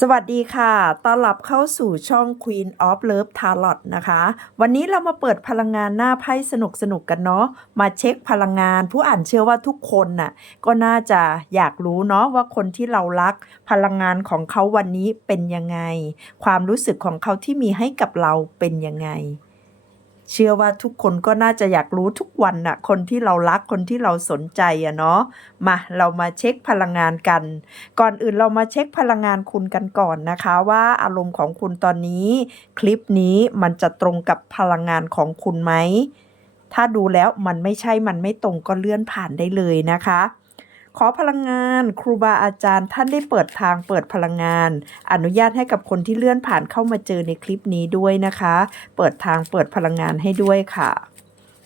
สวัสดีค่ะ ต้อนรับเข้าสู่ช่อง Queen of Love Tarot นะคะ วันนี้เรามาเปิดพลังงานหน้าไพ่สนุกๆกันเนาะ มาเช็คพลังงาน ผู้อ่านเชื่อว่าทุกคนน่ะ ก็น่าจะอยากรู้เนาะว่าคนที่เรารัก พลังงานของเขาวันนี้เป็นยังไง ความรู้สึกของเขาที่มีให้กับเราเป็นยังไง เชื่อว่าทุกคนก็น่าจะอยากรู้ทุกวันน่ะ คนที่เรารักคนที่เราสนใจอะเนาะมาเรามาเช็คพลังงานกัน ก่อนอื่นเรามาเช็คพลังงานคุณกันก่อนนะคะ ว่าอารมณ์ของคุณตอนนี้ คลิปนี้มันจะตรงกับพลังงานของคุณไหมถ้าดูแล้วมันไม่ใช่มันไม่ตรงก็เลื่อนผ่านได้เลยนะคะ ขอพลังงาน ครูบาอาจารย์ท่านได้เปิดทางเปิดพลังงาน อนุญาตให้กับคนที่เลื่อนผ่านเข้ามาเจอในคลิปนี้ด้วยนะคะ เปิดทางเปิดพลังงานให้ด้วยค่ะ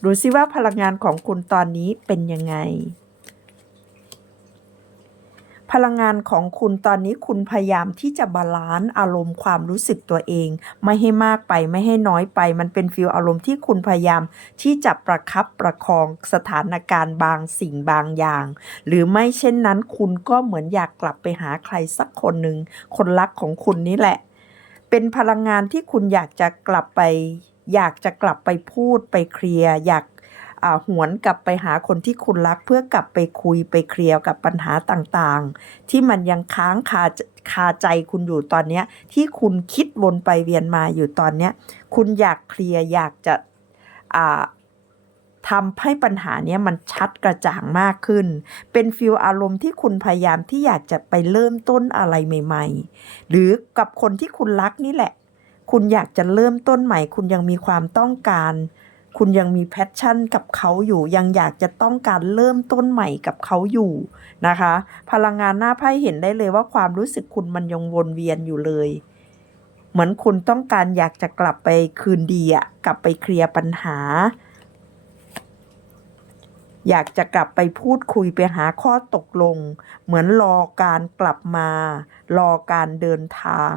ดูซิว่าพลังงานของคุณตอนนี้เป็นยังไง พลังงานของคุณตอนนี้คุณพยายามที่จะบาลานซ์อารมณ์ความรู้สึกตัวเอง ไม่ให้มากไปไม่ให้น้อยไป มันเป็นฟีลอารมณ์ที่คุณพยายามที่จะประคับประคองสถานการณ์บางสิ่งบางอย่าง หรือไม่เช่นนั้นคุณก็เหมือนอยากกลับไปหาใครสักคนหนึ่งคนรักของคุณนี่แหละ เป็นพลังงานที่คุณอยากจะกลับไป อยากจะกลับไปพูดไปเคลียร์อยาก หวนกลับไปหาคนที่คุณรักเพื่อกลับไปคุยไปเคลียร์กับปัญหาต่างๆ ที่มันยังค้างคาคาใจคุณอยู่ตอนเนี้ยที่คุณคิดวนไปเวียนมาอยู่ตอนเนี้ยคุณอยากเคลียร์อยากจะทำให้ปัญหาเนี้ยมันชัดกระจ่างมากขึ้น เป็นฟิลอารมณ์ที่คุณพยายามที่อยากจะไปเริ่มต้นอะไรใหม่ ๆ หรือกับคนที่คุณรักนี่แหละ คุณอยากจะเริ่มต้นใหม่ คุณยังมีความต้องการ คุณยังมีแพชชั่นกับเขาอยู่ ยังอยากจะต้องการเริ่มต้นใหม่กับเขาอยู่นะคะ พลังงานหน้าไพ่เห็นได้เลยว่าความรู้สึกคุณมันยังวนเวียนอยู่เลย เหมือนคุณต้องการอยากจะกลับไปคืนดีอะกลับไปเคลียร์ปัญหา อยากจะกลับไปพูดคุยไปหาข้อตกลง เหมือนรอการกลับมา รอการเดินทาง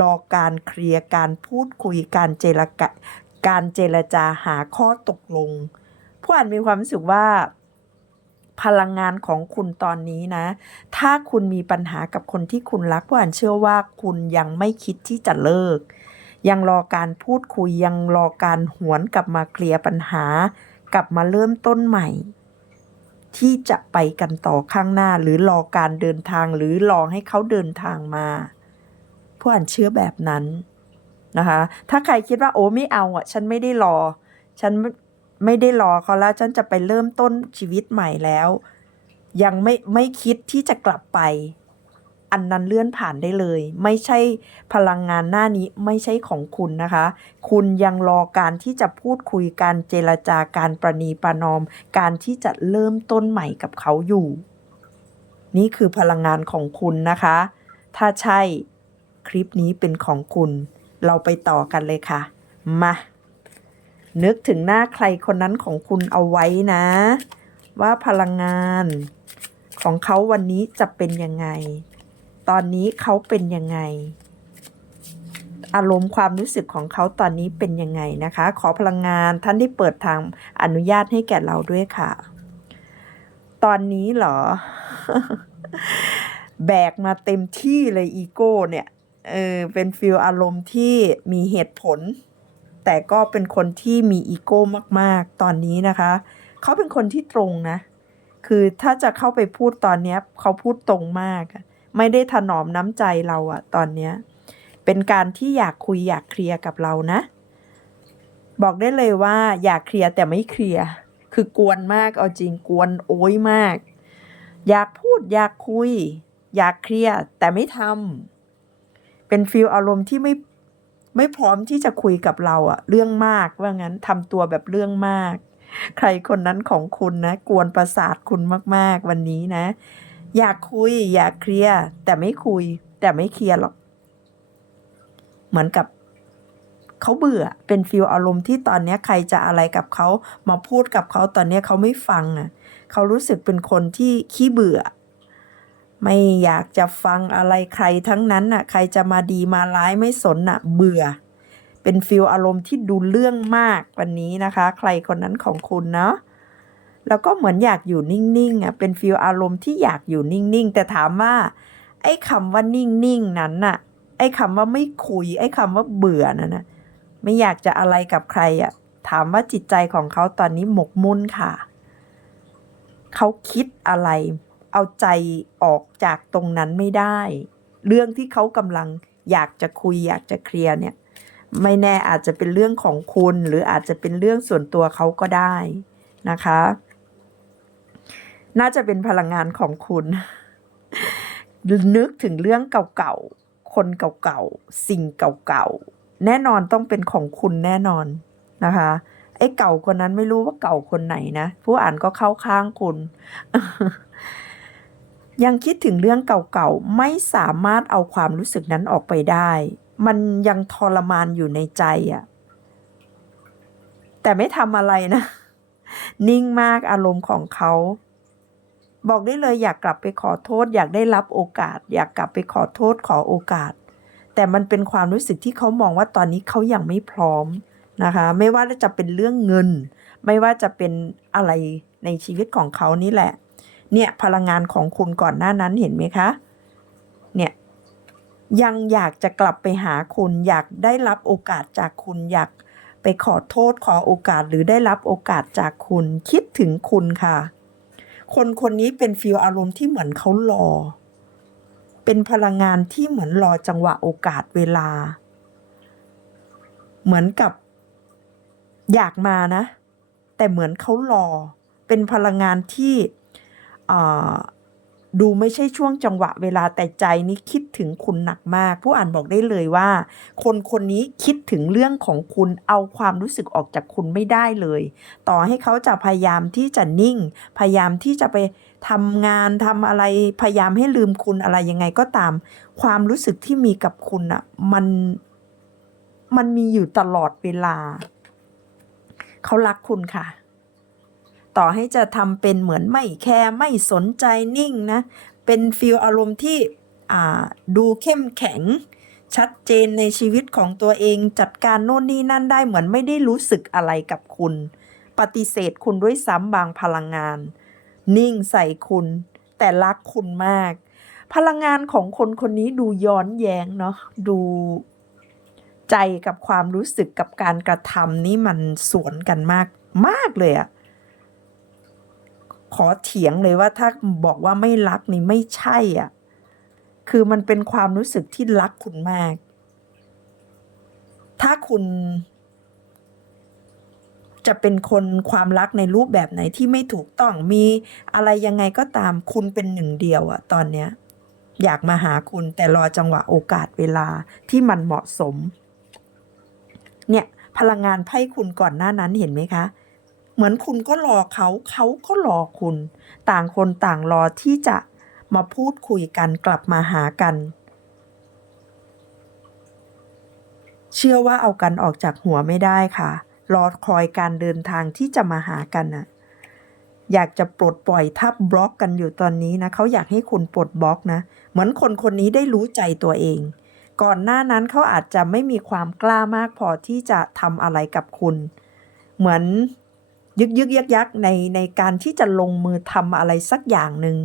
รอการเคลียร์การพูดคุยการเจรกะ การเจรจาหาข้อตกลง ผู้อ่านมีความรู้สึกว่าพลังงานของคุณตอนนี้นะ ถ้าคุณมีปัญหากับคนที่คุณรักผู้อ่านเชื่อว่าคุณยังไม่คิดที่จะเลิก ยังรอการพูดคุยยังรอการหวนกลับมาเคลียร์ปัญหา กลับมาเริ่มต้นใหม่ ที่จะไปกันต่อข้างหน้าหรือรอการเดินทางหรือรอให้เขาเดินทางมา ผู้อ่านเชื่อแบบนั้น นะคะ ถ้าใครคิดว่าโอ้ไม่เอาอะ ฉันไม่ได้รอ ฉันไม่ไม่ได้รอเขาแล้ว ฉันจะไปเริ่มต้นชีวิตใหม่แล้ว ยังไม่ไม่คิดที่จะกลับไป อันนั้นเลื่อนผ่านได้เลย ไม่ใช่พลังงานหน้านี้ไม่ใช่ของคุณนะคะ คุณยังรอการที่จะพูดคุยการเจรจาการประนีประนอม การที่จะเริ่มต้นใหม่กับเขาอยู่ นี่คือพลังงานของคุณนะคะ ถ้าใช่คลิปนี้เป็นของคุณ เราไปต่อกันเลยค่ะ มา นึกถึงหน้าใครคนนั้นของคุณเอาไว้นะ ว่าพลังงานของเขาวันนี้จะเป็นยังไง ตอนนี้เขาเป็นยังไง อารมณ์ความรู้สึกของเขาตอนนี้เป็นยังไงนะคะ ขอพลังงานท่านที่เปิดทางอนุญาตให้แก่เราด้วยค่ะ ตอนนี้เหรอ แบกมาเต็มที่เลยอีโก้เนี่ย เออเป็นฟิลอารมณ์ที่มีเหตุผล แต่ก็เป็นคนที่มีอีโก้มากๆ ตอนนี้นะคะ เขาเป็นคนที่ตรงนะ คือถ้าจะเข้าไปพูดตอนนี้เขาพูดตรงมาก ไม่ได้ถนอมน้ำใจเราอะตอนนี้เป็นการที่อยากคุยอยากเคลียร์กับเรานะ บอกได้เลยว่าอยากเคลียร์แต่ไม่เคลียร์คือกวนมากเอาจริงกวนโอ้ยมาก อยากพูดอยากคุย อยากเคลียร์แต่ไม่ทำ เป็นฟีลอารมณ์ที่ไม่ไม่พร้อมที่จะคุยกับเราอะเรื่องมากว่างั้นทำตัวแบบเรื่องมาก ใครคนนั้นของคุณนะ กวนประสาทคุณมากๆวันนี้นะ อยากคุย อยากเคลียร์แต่ไม่คุย แต่ไม่เคลียร์หรอก เหมือนกับเขาเบื่อเป็นฟีลอารมณ์ที่ตอนนี้ใครจะอะไรกับเขามาพูดกับเขาตอนนี้เขาไม่ฟังอะเขารู้สึกเป็นคนที่ขี้เบื่อ ไม่อยากจะฟังอะไรใครทั้งนั้นน่ะ ใครจะมาดีมาร้ายไม่สนน่ะ เบื่อ เป็นฟิลอารมณ์ที่ดูเรื่องมากวันนี้นะคะ ใครคนนั้นของคุณเนาะแล้วก็เหมือนอยากอยู่นิ่งๆอะเป็นฟิลอารมณ์ที่อยากอยู่นิ่งๆ แต่ถามว่าไอ้คำว่านิ่งๆนั้นน่ะ ไอ้คำว่าไม่คุย ไอ้คำว่าเบื่อนั่นนะไม่อยากจะอะไรกับใครอะถามว่าจิตใจของเขาตอนนี้หมกมุ่นค่ะ เขาคิดอะไร เอาใจออกจากตรงนั้นไม่ได้ เรื่องที่เขากำลังอยากจะคุยอยากจะเคลียร์เนี่ย ไม่แน่อาจจะเป็นเรื่องของคุณ หรืออาจจะเป็นเรื่องส่วนตัวเขาก็ได้นะคะ น่าจะเป็นพลังงานของคุณ นึกถึงเรื่องเก่าๆ คนเก่าๆ สิ่งเก่าๆ แน่นอนต้องเป็นของคุณแน่นอนนะคะไอ้เก่าคนนั้นไม่รู้ว่าเก่าคนไหนนะ ผู้อ่านก็เข้าข้างคุณ ยังคิดถึงเรื่องเก่าๆ ไม่สามารถเอาความรู้สึกนั้นออกไปได้ มันยังทรมานอยู่ในใจอะ่ะ แต่ไม่ทำอะไรนะ นิ่งมากอารมณ์ของเขา บอกได้เลยอยากกลับไปขอโทษ อยากได้รับโอกาส อยากกลับไปขอโทษขอโอกาส แต่มันเป็นความรู้สึกที่เขามองว่าตอนนี้เขายังไม่พร้อมนะคะ ไม่ว่าจะเป็นเรื่องเงิน ไม่ว่าจะเป็นอะไรในชีวิตของเขานี่แหละ เนี่ยพลังงานของคุณก่อนหน้านั้นเห็นไหมคะ เนี่ยยังอยากจะกลับไปหาคุณ อยากได้รับโอกาสจากคุณอยากไปขอโทษขอโอกาสหรือได้รับโอกาสจากคุณ คิดถึงคุณค่ะ คนคนนี้เป็นฟีลอารมณ์ที่เหมือนเขารอ เป็นพลังงานที่เหมือนรอจังหวะโอกาสเวลา เหมือนกับ อยากมานะ แต่เหมือนเขารอ เป็นพลังงานที่ ดูไม่ใช่ช่วงจังหวะเวลาแต่ใจนี้คิดถึงคุณหนักมาก ผู้อ่านบอกได้เลยว่า คนคนนี้คิดถึงเรื่องของคุณเอาความรู้สึกออกจากคุณไม่ได้เลย ต่อให้เขาจะพยายามที่จะนิ่ง พยายามที่จะไปทำงานทำอะไรพยายามให้ลืมคุณอะไรยังไงก็ตาม ความรู้สึกที่มีกับคุณอะมันมันมีอยู่ตลอดเวลา เขารักคุณค่ะ ต่อให้จะทำเป็นเหมือนไม่แคร์ไม่สนใจนิ่งนะ เป็นฟีลอารมณ์ที่ดูเข้มแข็ง ชัดเจนในชีวิตของตัวเองจัดการโน่นนี่นั่นได้เหมือนไม่ได้รู้สึกอะไรกับคุณ ปฏิเสธคุณด้วยซ้ำบางพลังงาน นิ่งใส่คุณ แต่รักคุณมาก พลังงานของคนคนนี้ดูย้อนแย้งเนาะดูใจกับความรู้สึกกับการกระทำนี่มันสวนกันมากมากเลยอะ ขอเถียงเลยว่าถ้าบอกว่าไม่รักนี่ไม่ใช่อะ คือมันเป็นความรู้สึกที่รักคุณมาก ถ้าคุณ จะเป็นคนความรักในรูปแบบไหนที่ไม่ถูกต้องมีอะไรยังไงก็ตามคุณเป็นหนึ่งเดียวอะตอนเนี้ย อยากมาหาคุณแต่รอจังหวะโอกาสเวลาที่มันเหมาะสม เนี่ยพลังงานไพ่คุณก่อนหน้านั้นเห็นไหมคะ เหมือนคุณก็รอเขาเขาก็รอคุณ ต่างคนต่างรอที่จะมาพูดคุยกันกลับมาหากัน เชื่อว่าเอากันออกจากหัวไม่ได้ค่ะ รอคอยการเดินทางที่จะมาหากันน่ะอยากจะปลดปล่อยทับบล็อกกันอยู่ตอนนี้นะเขาอยากให้คุณปลดบล็อกนะ เหมือนคนคนนี้ได้รู้ใจตัวเอง ก่อนหน้านั้นเขาอาจจะไม่มีความกล้ามากพอที่จะทำอะไรกับคุณ เหมือน ยึกยึกยักยักในในการที่จะลงมือทำอะไรสักอย่างหนึ่ง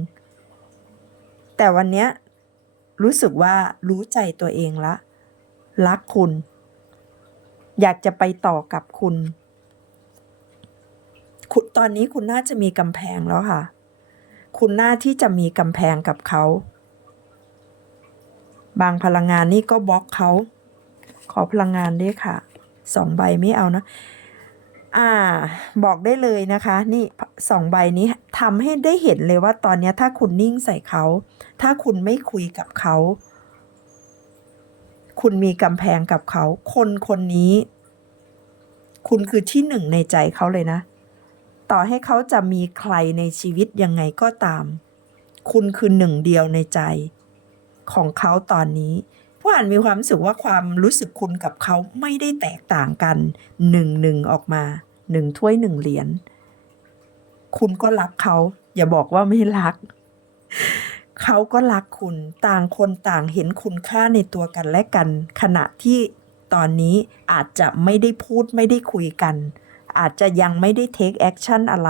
แต่วันนี้รู้สึกว่ารู้ใจตัวเองละ รักคุณ อยากจะไปต่อกับคุณ คุณตอนนี้คุณน่าจะมีกำแพงแล้วค่ะ คุณน่าที่จะมีกำแพงกับเขา บางพลังงานนี่ก็บล็อกเขา ขอพลังงานด้วยค่ะสองใบไม่เอานะ อ่าบอกได้เลยนะคะ นี่สองใบนี้ทำให้ได้เห็นเลยว่าตอนนี้ถ้าคุณนิ่งใส่เขา ถ้าคุณไม่คุยกับเขา คุณมีกำแพงกับเขา คนคนนี้ คุณคือที่หนึ่งในใจเขาเลยนะ ต่อให้เขาจะมีใครในชีวิตยังไงก็ตาม คุณคือหนึ่งเดียวในใจ ของเขาตอนนี้ผู้อ่านมีความรู้สึกว่าความรู้สึกคุณกับเขาไม่ได้แตกต่างกันหนึ่งหนึ่งออกมา หนึ่งถ้วยหนึ่งเหรียญคุณก็รักเขา อย่าบอกว่าไม่รัก เขาก็รักคุณต่างคนต่างเห็นคุณค่าในตัวกันและกัน ขณะที่ตอนนี้อาจจะไม่ได้พูดไม่ได้คุยกัน อาจจะยังไม่ได้เทคแอคชั่นอะไร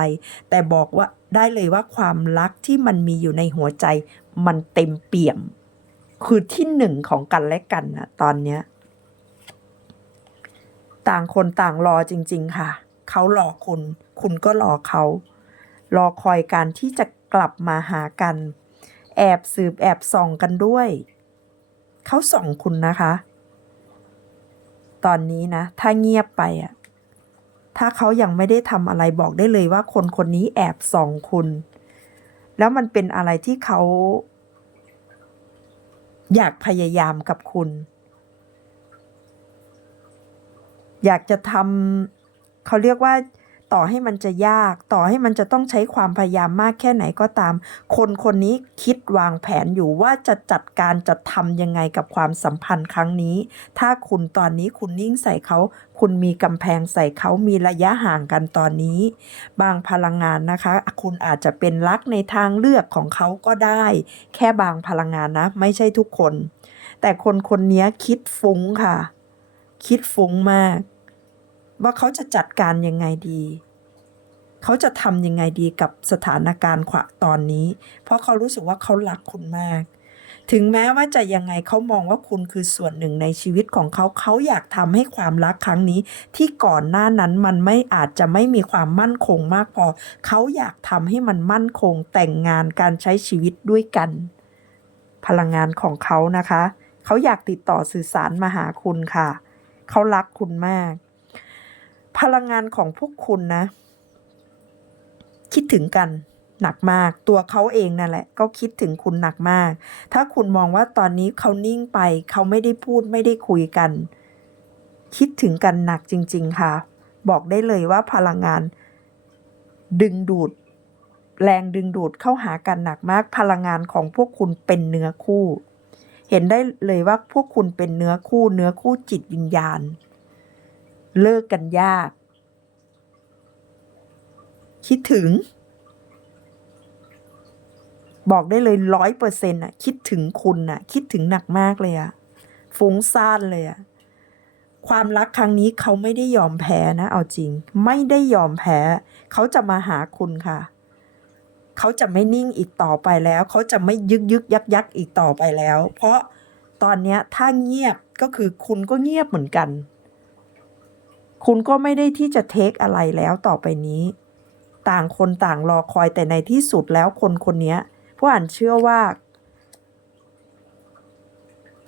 แต่บอกว่าได้เลยว่าความรักที่มันมีอยู่ในหัวใจ มันเต็มเปี่ยม คือที่หนึ่งของกันและกันนะตอนเนี้ย ต่างคนต่างรอจริง ๆ ค่ะ เขารอกคุณ คุณก็รอเขา รอคอยการที่จะกลับมาหากัน แอบสืบแอบส่องกันด้วย เขาส่องคุณนะคะ ตอนนี้นะ ถ้าเงียบไปอะถ้าเขายังไม่ได้ทำอะไรบอกได้เลยว่าคนคนนี้แอบส่องคุณ แล้วมันเป็นอะไรที่เขาอยากพยายามกับคุณ อยากจะทำ เขาเรียกว่าต่อให้มันจะยากต่อให้มันจะต้องใช้ความพยายามมากแค่ไหนก็ตาม คนคนนี้คิดวางแผนอยู่ว่าจะจัดการจะทำยังไงกับความสัมพันธ์ครั้งนี้ ถ้าคุณตอนนี้คุณนิ่งใส่เขา คุณมีกำแพงใส่เขามีระยะห่างกันตอนนี้ บางพลังงานนะคะ คุณอาจจะเป็นรักในทางเลือกของเขาก็ได้ แค่บางพลังงานนะ ไม่ใช่ทุกคน แต่คนคนนี้คิดฟุ้งค่ะ คิดฟุ้งมาก ว่าเขาจะจัดการยังไงดี เขาจะทำยังไงดีกับสถานการณ์ขวะตอนนี้ เพราะเขารู้สึกว่าเขารักคุณมาก ถึงแม้ว่าจะยังไงเขามองว่าคุณคือส่วนหนึ่งในชีวิตของเขา เขาอยากทำให้ความรักครั้งนี้ ที่ก่อนหน้านั้นมันไม่อาจจะไม่มีความมั่นคงมากพอ เขาอยากทำให้มันมั่นคงแต่งงานการใช้ชีวิตด้วยกัน พลังงานของเขานะคะ เขาอยากติดต่อสื่อสารมาหาคุณค่ะ เขารักคุณมาก พลังงานของพวกคุณนะ คิดถึงกันหนักมาก ตัวเขาเองนั่นแหละ ก็คิดถึงคุณหนักมาก ถ้าคุณมองว่าตอนนี้เขานิ่งไป เขาไม่ได้พูดไม่ได้คุยกัน คิดถึงกันหนักจริง ๆ ค่ะ บอกได้เลยว่าพลังงาน ดึงดูด แรงดึงดูดเข้าหากันหนักมาก พลังงานของพวกคุณเป็นเนื้อคู่ เห็นได้เลยว่าพวกคุณเป็นเนื้อคู่ เนื้อคู่จิตวิญญาณ เลิกกันยาก คิดถึง บอกได้เลยร้อยเปอร์เซ็นต์อะ คิดถึงคุณอะ คิดถึงหนักมากเลยอะฟุ้งซ่านเลยอะความรักครั้งนี้เขาไม่ได้ยอมแพ้นะ เอาจริง ไม่ได้ยอมแพ้ เขาจะมาหาคุณค่ะ เขาจะไม่นิ่งอีกต่อไปแล้ว เขาจะไม่ยึกยึกยักยักอีกต่อไปแล้ว เพราะตอนนี้ถ้าเงียบก็คือคุณก็เงียบเหมือนกัน คุณก็ไม่ได้ที่จะเทคอะไรแล้วต่อไปนี้ ต่างคนต่างรอคอยแต่ในที่สุดแล้วคนคนนี้ผู้อ่านเชื่อว่า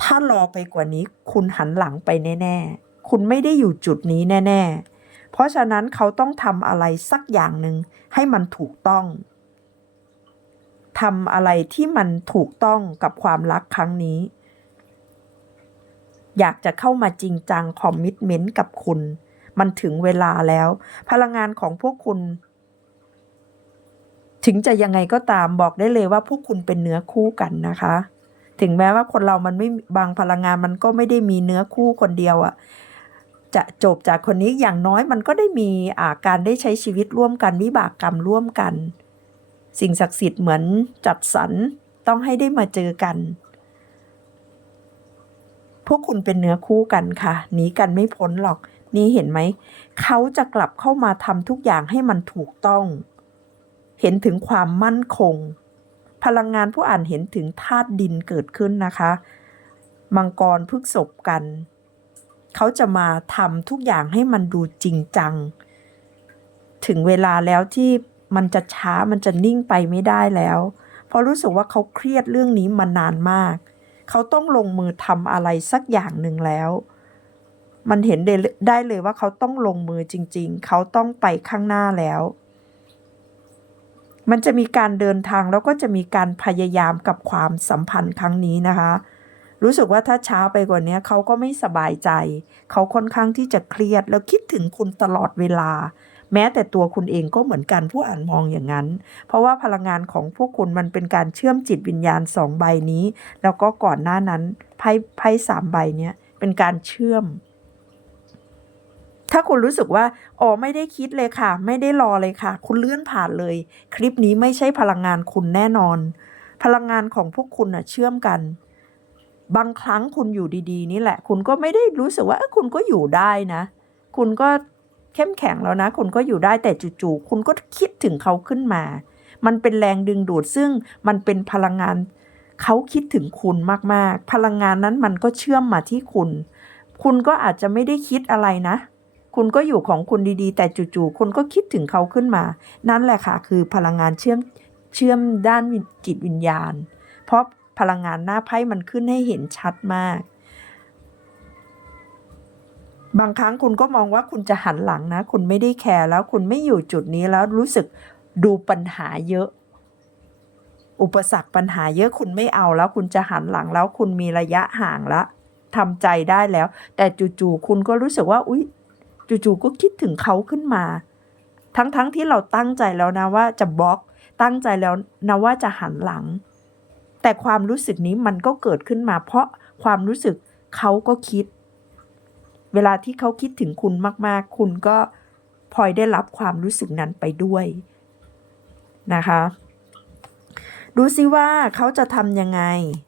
ถ้ารอไปกว่านี้ คุณหันหลังไปแน่ๆ คุณไม่ได้อยู่จุดนี้แน่ ๆ เพราะฉะนั้นเขาต้องทำอะไรสักอย่างหนึ่งให้มันถูกต้องทำอะไรที่มันถูกต้องกับความรักครั้งนี้ อยากจะเข้ามาจริงจังคอมมิชเมนต์กับคุณ มันถึงเวลาแล้ว พลังงานของพวกคุณ ถึงจะยังไงก็ตามบอกได้เลยว่าพวกคุณเป็นเนื้อคู่กันนะคะ ถึงแม้ว่าคนเรามันไม่บางพลังงานมันก็ไม่ได้มีเนื้อคู่คนเดียวอะ่ะจะจบจากคนนี้อย่างน้อยมันก็ได้มีอาการได้ใช้ชีวิตร่วมกันวิบากกรรมร่วมกัน สิ่งศักดิ์สิทธิ์เหมือนจัดสรรต้องให้ได้มาเจอกัน พวกคุณเป็นเนื้อคู่กันค่ะหนีกันไม่พ้นหรอก นี่เห็นไหม เขาจะกลับเข้ามาทำทุกอย่างให้มันถูกต้อง เห็นถึงความมั่นคง พลังงานผู้อ่านเห็นถึงธาตุดินเกิดขึ้นนะคะ มังกรพฤกษบกัน เขาจะมาทำทุกอย่างให้มันดูจริงจัง ถึงเวลาแล้วที่มันจะช้ามันจะนิ่งไปไม่ได้แล้ว เพราะรู้สึกว่าเขาเครียดเรื่องนี้มานานมาก เขาต้องลงมือทำอะไรสักอย่างหนึ่งแล้ว มันเห็นได้เลยว่าเขาต้องลงมือจริง ๆ เขาต้องไปข้างหน้าแล้ว มันจะมีการเดินทางแล้วก็จะมีการพยายามกับความสัมพันธ์ครั้งนี้นะคะ รู้สึกว่าถ้าช้าไปกว่านี้เขาก็ไม่สบายใจ เขาค่อนข้างที่จะเครียดแล้วคิดถึงคุณตลอดเวลา แม้แต่ตัวคุณเองก็เหมือนกันผู้อ่านมองอย่างนั้น เพราะว่าพลังงานของพวกคุณมันเป็นการเชื่อมจิตวิญญาณสองใบนี้ แล้วก็ก่อนหน้านั้นไพ่ไพ่สามใบเนี้ยเป็นการเชื่อม ถ้าคุณรู้สึกว่าอ๋อไม่ได้คิดเลยค่ะ ไม่ได้รอเลยค่ะ คุณเลื่อนผ่านเลย คลิปนี้ไม่ใช่พลังงานคุณแน่นอน พลังงานของพวกคุณน่ะเชื่อมกันบางครั้งคุณอยู่ดีๆ นี่แหละ คุณก็ไม่ได้รู้สึกว่าเอ้ยคุณก็อยู่ได้นะ คุณก็ เข้มแข็งแล้วนะ คุณก็อยู่ได้แต่จู่ๆคุณก็คิดถึงเขาขึ้นมา มันเป็นแรงดึงดูดซึ่งมันเป็นพลังงานเขาคิดถึงคุณมากๆ พลังงานนั้นมันก็เชื่อมมาที่คุณ คุณก็อาจจะไม่ได้คิดอะไรนะ คุณก็อยู่ของคุณดีๆ แต่จู่ๆคุณก็คิดถึงเขาขึ้นมา นั่นแหละค่ะ คือพลังงานเชื่อมเชื่อมด้านจิตวิญญาณ เพราะพลังงานหน้าไพ่มันขึ้นให้เห็นชัดมาก บางครั้งคุณก็มองว่าคุณจะหันหลังนะ คุณไม่ได้แคร์แล้วคุณไม่อยู่จุดนี้แล้วรู้สึกดูปัญหาเยอะ อุปสรรคปัญหาเยอะคุณไม่เอาแล้วคุณจะหันหลังแล้วคุณมีระยะห่างแล้วทำใจได้แล้ว แต่จู่ๆคุณก็รู้สึกว่าอุ๊ยจู่ๆก็คิดถึงเขาขึ้นมา ทั้งๆทที่เราตั้งใจแล้วนะว่าจะบล็อกตั้งใจแล้วนะว่าจะหันหลัง แต่ความรู้สึกนี้มันก็เกิดขึ้นมา เพราะความรู้สึกเขาก็คิด เวลาที่เขาคิดถึงคุณมาก ๆ คุณก็พลอยได้รับความรู้สึกนั้นไปด้วยนะคะ ดูซิว่าเขาจะทำยังไง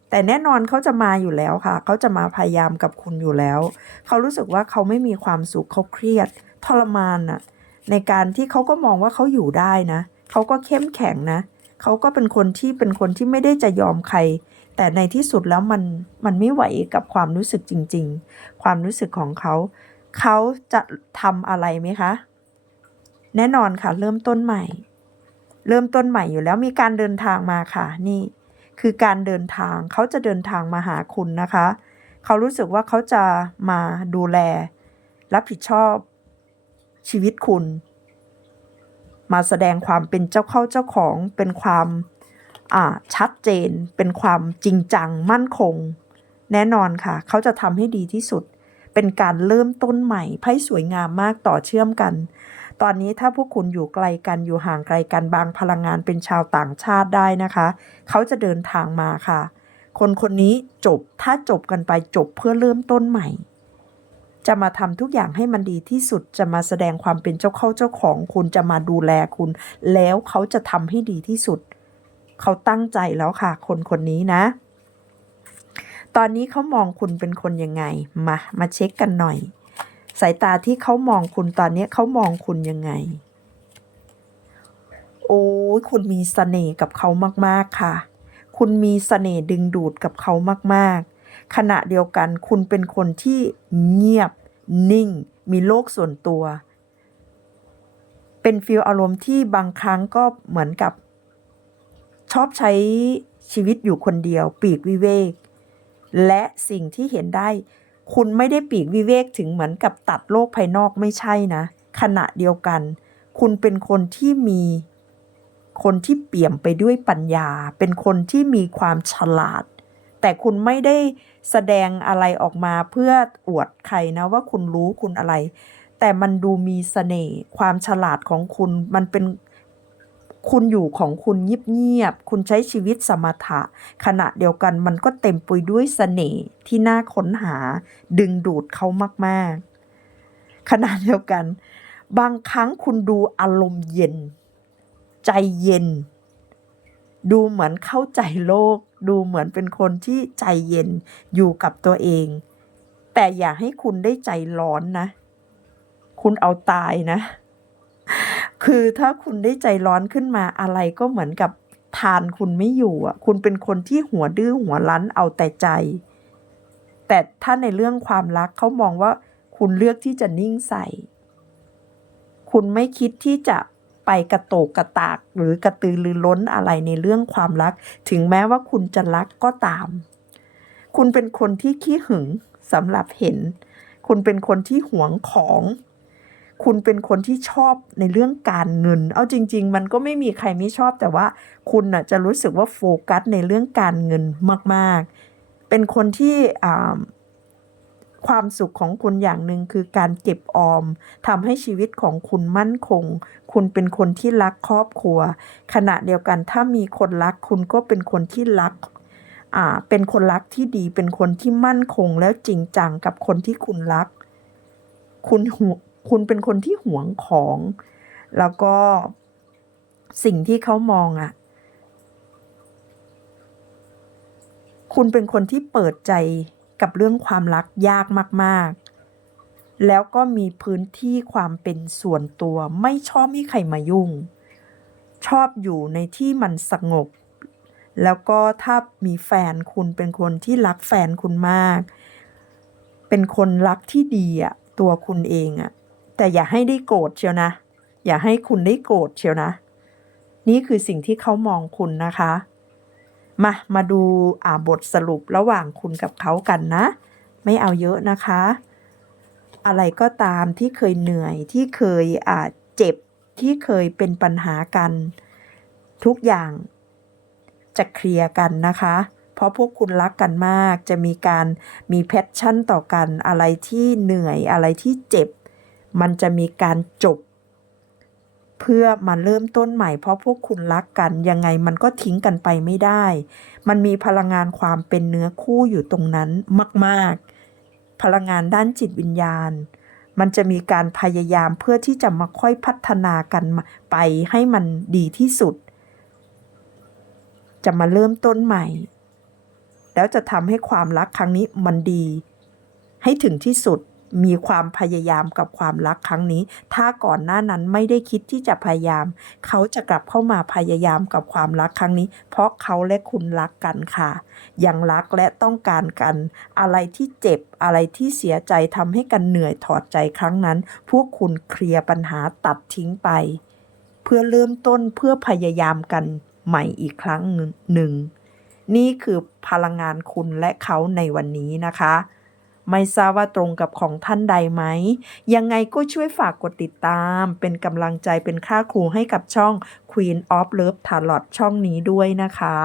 แต่แน่นอนเขาจะมาอยู่แล้วค่ะ เขาจะมาพยายามกับคุณอยู่แล้ว เขารู้สึกว่าเขาไม่มีความสุขเขาเครียดทรมานอะในการที่เขาก็มองว่าเขาอยู่ได้นะ เขาก็เข้มแข็งนะ เขาก็เป็นคนที่เป็นคนที่ไม่ได้จะยอมใคร แต่ในที่สุดแล้วมันมันไม่ไหวกับความรู้สึกจริง ๆ ความรู้สึกของเขาเขาจะทำอะไรไหมคะ แน่นอนค่ะ เริ่มต้นใหม่ เริ่มต้นใหม่อยู่แล้วมีการเดินทางมาค่ะ นี่ คือการเดินทางเขาจะเดินทางมาหาคุณนะคะ เขารู้สึกว่าเขาจะมาดูแล รับผิดชอบชีวิตคุณ มาแสดงความเป็นเจ้าเข้าเจ้าของเป็นความ ชัดเจนเป็นความจริงจังมั่นคง แน่นอนค่ะ เขาจะทำให้ดีที่สุด เป็นการเริ่มต้นใหม่ไพ่สวยงามมากต่อเชื่อมกัน ตอนนี้ถ้าพวกคุณอยู่ไกลกันอยู่ห่างไกลกันบางพลังงานเป็นชาวต่างชาติได้นะคะ เขาจะเดินทางมาค่ะ คนคนนี้จบถ้าจบกันไปจบเพื่อเริ่มต้นใหม่ จะมาทำทุกอย่างให้มันดีที่สุดจะมาแสดงความเป็นเจ้าเข้าเจ้าของคุณจะมาดูแลคุณ แล้วเขาจะทำให้ดีที่สุด เขาตั้งใจแล้วค่ะ คนคนนี้นะ ตอนนี้เขามองคุณเป็นคนยังไง มา มาเช็คกันหน่อย สายตาที่เขามองคุณตอนนี้เขามองคุณยังไง โอ้ยคุณมีเสน่ห์กับเขามากๆค่ะ คุณมีเสน่ห์ดึงดูดกับเขามากๆ ขณะเดียวกันคุณเป็นคนที่เงียบ นิ่ง มีโลกส่วนตัว เป็นฟีลอารมณ์ที่บางครั้งก็เหมือนกับ ชอบใช้ชีวิตอยู่คนเดียว ปีกวิเวก และสิ่งที่เห็นได้ คุณไม่ได้ปีกวิเวกถึงเหมือนกับตัดโลกภายนอกไม่ใช่นะ ขณะเดียวกัน คุณเป็นคนที่มีคนที่เปี่ยมไปด้วยปัญญา เป็นคนที่มีความฉลาด แต่คุณไม่ได้แสดงอะไรออกมาเพื่ออวดใครนะว่าคุณรู้คุณอะไร แต่มันดูมีเสน่ห์ความฉลาดของคุณมันเป็น คุณอยู่ของคุณเงียบๆ คุณใช้ชีวิตสมถะ ขณะเดียวกันมันก็เต็มไปด้วยเสน่ห์ที่น่าค้นหา ดึงดูดเขามากๆ ขณะเดียวกัน บางครั้งคุณดูอารมณ์เย็น ใจเย็น ดูเหมือนเข้าใจโลก ดูเหมือนเป็นคนที่ใจเย็นอยู่กับตัวเอง แต่อย่าให้คุณได้ใจร้อนนะ คุณเอาตายนะ คือถ้าคุณได้ใจร้อนขึ้นมาอะไรก็เหมือนกับทานคุณไม่อยู่อะ คุณเป็นคนที่หัวดื้อหัวรั้นเอาแต่ใจ แต่ถ้าในเรื่องความรักเขามองว่าคุณเลือกที่จะนิ่งใส่ คุณไม่คิดที่จะไปกระโตกกระตากหรือกระตือรือร้นอะไรในเรื่องความรัก ถึงแม้ว่าคุณจะรักก็ตาม คุณเป็นคนที่ขี้หึงสำหรับเห็น คุณเป็นคนที่หวงของ คุณเป็นคนที่ชอบในเรื่องการเงิน เอาจริง ๆ มันก็ไม่มีใครไม่ชอบแต่ว่าคุณน่ะจะรู้สึกว่าโฟกัสในเรื่องการเงินมาก ๆ เป็นคนที่ความสุขของคุณอย่างหนึ่งคือการเก็บออมทำให้ชีวิตของคุณมั่นคง คุณเป็นคนที่รักครอบครัว ขณะเดียวกันถ้ามีคนรักคุณก็เป็นคนที่รักอ่าเป็นคนรักที่ดีเป็นคนที่มั่นคงแล้วจริงจังกับคนที่คุณรัก คุณหว คุณเป็นคนที่หวงของ แล้วก็สิ่งที่เขามองอะ่ะ คุณเป็นคนที่เปิดใจกับเรื่องความรักยากมาก ๆ แล้วก็มีพื้นที่ความเป็นส่วนตัว ไม่ชอบให้ใครมายุ่ง ชอบอยู่ในที่มันสงบ แล้วก็ถ้ามีแฟนคุณเป็นคนที่รักแฟนคุณมาก เป็นคนรักที่ดีอะตัวคุณเองอะ แต่อย่าให้ได้โกรธเชียวนะ อย่าให้คุณได้โกรธเชียวนะ นี่คือสิ่งที่เขามองคุณนะคะ มา มาดูอ่าบทสรุประหว่างคุณกับเขากันนะ ไม่เอาเยอะนะคะ อะไรก็ตามที่เคยเหนื่อยที่เคยอ่าเจ็บที่เคยเป็นปัญหากัน ทุกอย่างจะเคลียร์กันนะคะ เพราะพวกคุณรักกันมาก จะมีการมีแพชชั่นต่อกัน อะไรที่เหนื่อยอะไรที่เจ็บ มันจะมีการจบ เพื่อมาเริ่มต้นใหม่ เพราะพวกคุณรักกัน ยังไงมันก็ทิ้งกันไปไม่ได้ มันมีพลังงานความเป็นเนื้อคู่อยู่ตรงนั้นมากๆ พลังงานด้านจิตวิญญาณ มันจะมีการพยายามเพื่อที่จะมาค่อยพัฒนากันไปให้มันดีที่สุด จะมาเริ่มต้นใหม่ แล้วจะทำให้ความรักครั้งนี้มันดี ให้ถึงที่สุด มีความพยายามกับความรักครั้งนี้ ถ้าก่อนหน้านั้นไม่ได้คิดที่จะพยายาม เขาจะกลับเข้ามาพยายามกับความรักครั้งนี้ เพราะเขาและคุณรักกันค่ะ ยังรักและต้องการกัน อะไรที่เจ็บอะไรที่เสียใจทำให้กันเหนื่อยถอดใจครั้งนั้น พวกคุณเคลียร์ปัญหาตัดทิ้งไป เพื่อเริ่มต้นเพื่อพยายามกันใหม่อีกครั้งหนึ่ง นี่คือพลังงานคุณและเขาในวันนี้นะคะ ไม่ทราบว่าตรงกับของท่านใดไหม ยังไงก็ช่วยฝากกดติดตาม เป็นกำลังใจเป็นค่าครูให้กับช่อง Queen of Love Tarot ช่องนี้ด้วยนะคะ